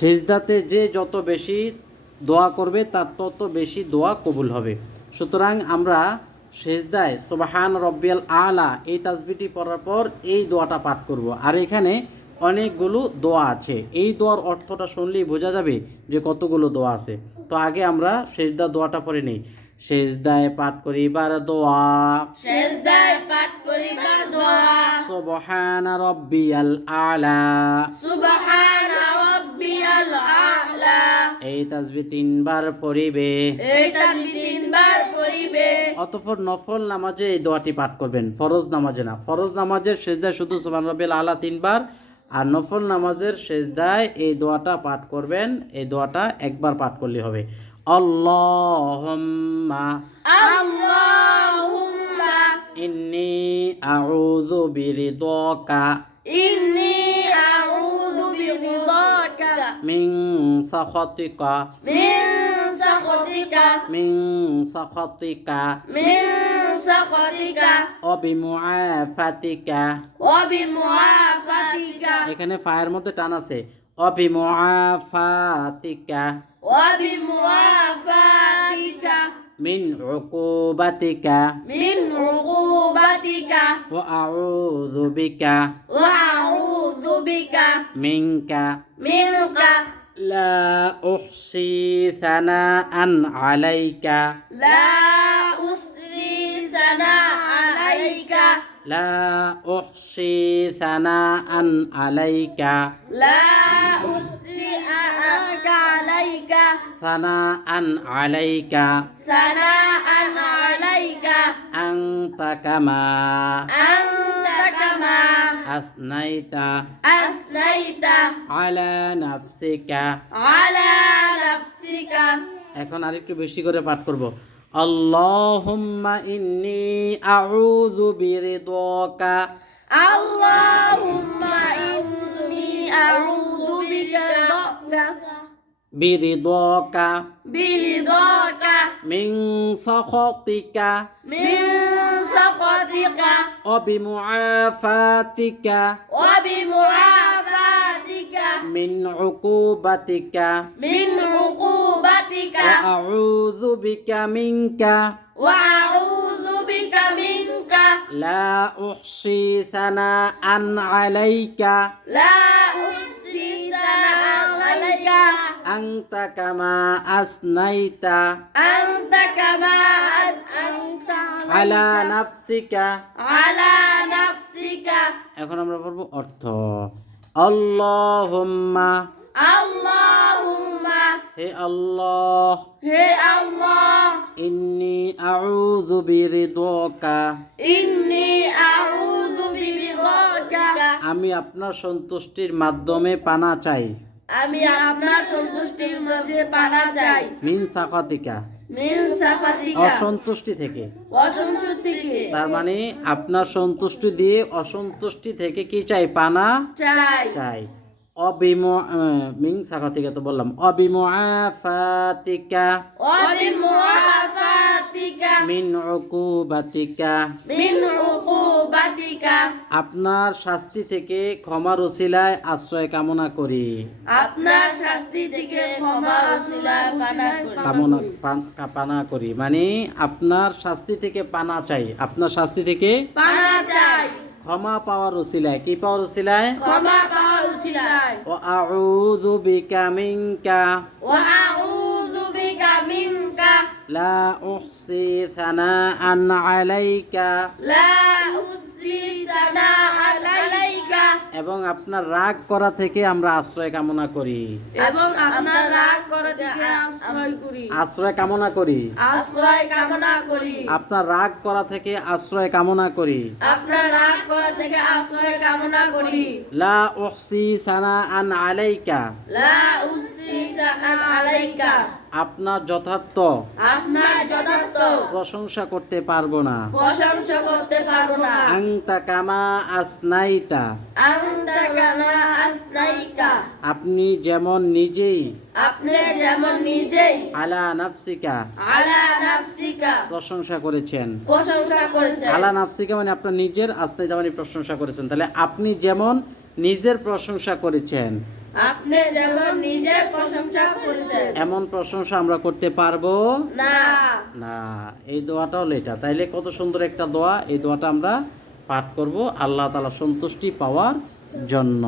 সেজদাতে যে যত বেশি দোয়া করবে তার তত বেশি দোয়া কবুল হবে। সুতরাং আমরা সেজদায় সুবহান রব্বিয়াল আলা এই তাসবিহটি পড়ার পর এই দোয়াটা পাঠ করব। আর এখানে অনেকগুলো দোয়া আছে, এই দোয়ার অর্থটা শুনলেই বোঝা যাবে যে কতগুলো দোয়া আছে। তো আগে আমরা সেজদা দোয়াটা পড়ে নিই। সেজদায় পাঠ করিবার দোয়া, সেজদায় পাঠ করিবার দোয়া, সুবহান রব্বিয়াল আলা, সুবহান রাব্বিয়াল আ'লা। এই তাসবিহ 3 বার পড়িবে। এই তাসবিহ 3 বার পড়িবে। অতঃপর নফল নামাজে এই দোয়াটি পাঠ করবেন, ফরজ নামাজে না। ফরজ নামাজের সেজদায় শুধু সুবহান রাব্বিয়াল আলা 3 বার, আর নফল নামাজের সেজদায় এই দোয়াটা পাঠ করবেন। এই দোয়াটা একবার পাঠ করলে হবে। আল্লাহুম্মা আল্লাহুম্মা ইন্নী আউযু বিরিদাকা ইন্নী আউযু বিরিদাকা মিন সাখাতিকা মিন সাখাতিকা মিন সাখাতিকা মিন সাখাতিকা ওয়া বিমুআফাতিকা। ওয়া বিমুআফাতিকা। এখানে ফায়ের মধ্যে টান আছে। ওয়া বিমুআফাতিকা ওয়া বিমুআফাতিকা মিন উকুবাতিকা মিন উকুবাতিকা ওয়া আউযু বিকা ওয়া আউযু বিকা মিনকা মিনকা লা উহসি সানাআন আলাইকা লা উসরি সানা আলাইকা লা উহসি সানাআন আলাইকা লা উসরি আলাইকা সানাআন আলাইকা সানা আলাইকা আনতা কামা আনতা কামা আসনাইতা আসনাইতা আলা নাফসিকা। আলা নাফসিকা। এখন আরেকটু বেশি করে পাঠ করব। আল্লাহুম্মা ইন্নী আউযু বিরিদাকা আল্লাহুম্মা ইন্নী আউযু বিরিদাকা বিরিদাকা মিন সাখাতিকা মিন সাখাতিকা ওয়া বিমুআফাতিকা ওয়া বিমুআফাতিকা মিন উকুবাতিকা মিন উকুবাতিকা ওয়া আউযু বিকা মিনকা ওয়া আউযু বিকা মিনকা লা উহসি সানাআন আলাইকা লা উসরি সানা আলাইকা আনতা কামা আসনাইতা আনতা কামা আনতা আলা নাফসিকা। আলা নাফসিকা। এখন আমরা পড়ব অর্থ। আল্লাহুম্মা, আল্লাহুম্মা হে আল্লাহ, হে আল্লাহ ইন্নী আউযু বিরিদাকা, ইন্নী আউযু বিরিদাকা আমি আপনার সন্তুষ্টির মাধ্যমে পানা চাই। আমি আপনার সন্তুষ্টির মাঝে পানা চাই। মিন সাখাতিকা, মিন সাখাতিকা অসন্তুষ্টি থেকে। অসন্তুষ্টি থেকে তার মানে আপনার সন্তুষ্টি দিয়ে অসন্তুষ্টি থেকে কি চাই? পানা চাই। চাই। মিন সাখাতিকা তো বললাম। অবিমুআফাতিকা ওয়া বিমুআফাতিকা মিন উকুবাতিকা, মিন উকুবাতিকা আপনার শাস্তি থেকে ক্ষমার উসিলায় আশ্রয় কামনা করি। আপনার শাস্তি থেকে ক্ষমা উসিলায় পানা করি মানে আপনার শাস্তি থেকে পানা চাই। আপনার শাস্তি থেকে পানা চাই। ক্ষমা পাওয়ার উসিলায়, কি পাওয়ার উসিলায়? ক্ষমা পাওয়ার উসিলায়। ওয়া আউযু বিকা মিনকা ওয়া আউযু বিকা মিনকা লা উহসি সানাআন আলাইকা, লা উসরি সানা আলাইকা এবং আপনার রাগ করা থেকে আমরা আশ্রয় কামনা করি। এবং আপনার রাগ করা থেকে আশ্রয় করি। আশ্রয় কামনা করি। আশ্রয় কামনা করি। আপনার রাগ করা থেকে আশ্রয় কামনা করি। আপনার রাগ করা থেকে আশ্রয় কামনা করি। লা উহসি সানাআন আলাইকা, লা উসরি সানা আলাইকা, আপনার যথার্থ আপনার যথার্থ প্রশংসা করতে পারবো না। প্রশংসা করতে পারবো না। আনতা কামা আসনাইতা, আনতা কামা আসনাইকা, আপনি যেমন নিজেই আপনি যেমন নিজেই আলা নাফসিকা আলা নাফসিকা প্রশংসা করেছেন। প্রশংসা করেছেন। আলা নাফসিকা মানে আপনার নিজের, আসনাইতা মানে প্রশংসা করেছেন। তাহলে আপনি যেমন নিজের প্রশংসা করেছেন আপনি যেমন নিজে প্রশংসা করেছেন। এমন প্রশংসা আমরা করতে পারবো না। না। এই দোয়াটা হলো এটা। তাইলে কত সুন্দর একটা দোয়া। এই দোয়াটা আমরা পাঠ করব আল্লাহ তাআলা সন্তুষ্টি পাওয়ার জন্য।